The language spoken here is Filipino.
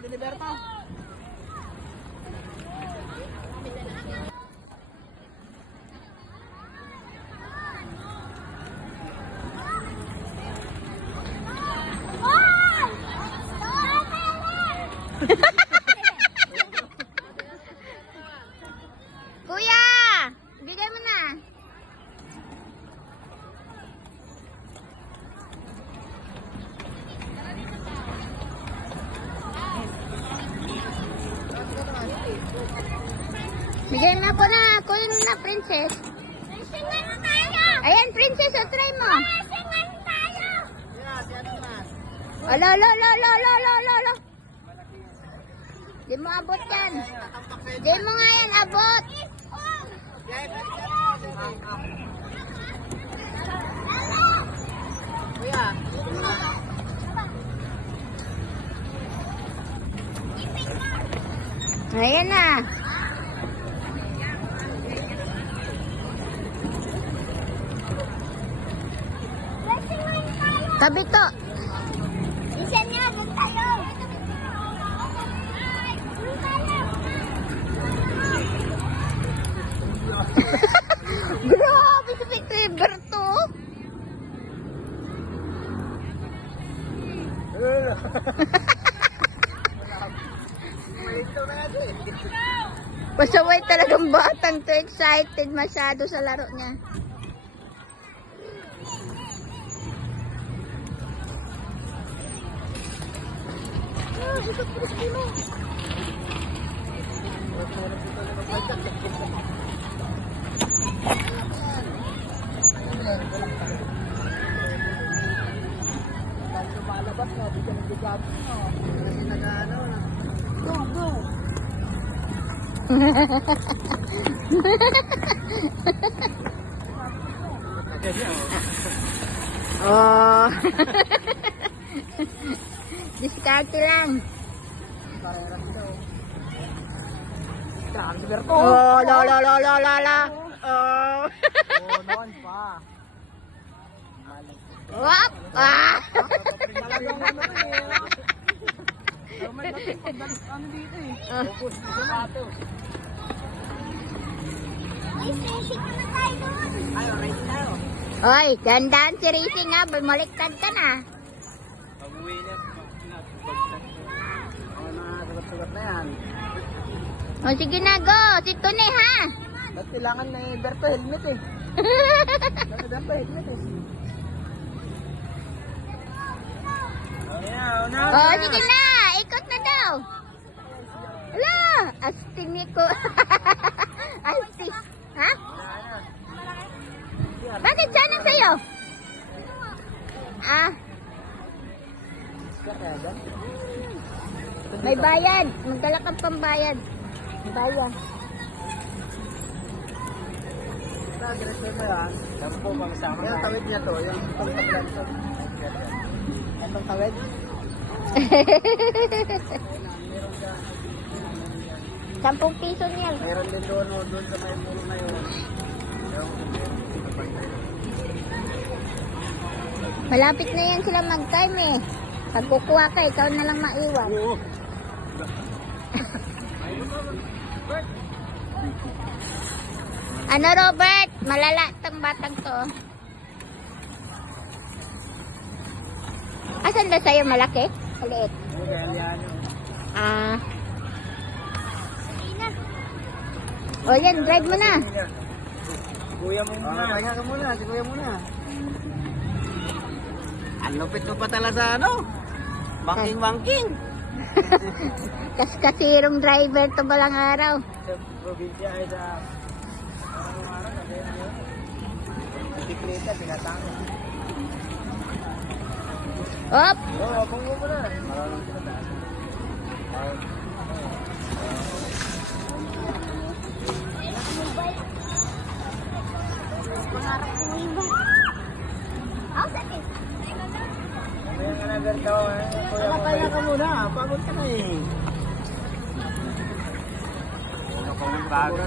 Huli ni Berto. Kuya, bigay mo na. Bigay mo po na. Kuya na, princess. Ayan, princess, o try mo. Alo, alo, alo, alo, alo, alo, alo, alo. Di mo abot yan. Di mo nga yan abot. Kuya. Ayan na. Tabi to. Isa niya, doon tayo. Grabe si Victor to. Pasaway talagang batang to, excited masyado sa laro niya. Lumalabas na, di ka nag-job mo. Kasi nag-ano na. Go, go! Oh. Diskarte lang. Pareras daw. Grabe, Berto. Oh, la la la la la la. Oh. Oo, noon pa. Wap! Ah! Talagang ano eh. May dating pagdalis ano dito eh. Focus, isa na ito. Ay, racing na tayo doon. Ay, alright tayo. Oy, gandaan si racing nga. Bumaliktad ka na. Pag-uwi na. Ano na, sugat-sugat na yan. O, sige na, go. Si Tune, ha? Ba't kailangan na Berto helmet eh? Berto helmet eh. O, sige na. Ikot na daw. Ala, astimi ko. Astis. Ha? Bakit sanang sa'yo? Ah, may bayad. Magdala kang pambayad. Bayad. Diretso mo yan. Yan po, magsama na. Yung tawid niya to, yung pagpaglan to. Itong tawid? 10 piso niya. Mayroon din doon, doon sa may puno na yun. Malapit na yan sila mag-time eh. Pag kukuha ka, ikaw na lang maiwan. Oo. Ano, Robert? Malala tong batang to. Asan ba sa'yo? Malaki? Maliit? Ah. O yan, drive mo na. Kuya mo muna. Kaya ka muna, si kuya muna. Ang lupit mo pa talaga sa ano? Banking-banking. Kaskasirong driver to balang araw. Sa probinsya ay sa araw-araw kasi yun. Bisikleta, tinatango. Op! Oo, kung mo muna. Maraming tinatango. Pangarap ko iba. Ako sa akin. Kaya nga na daw eh. Kaya ka muna, pagod ka na eh. Ano kung bago?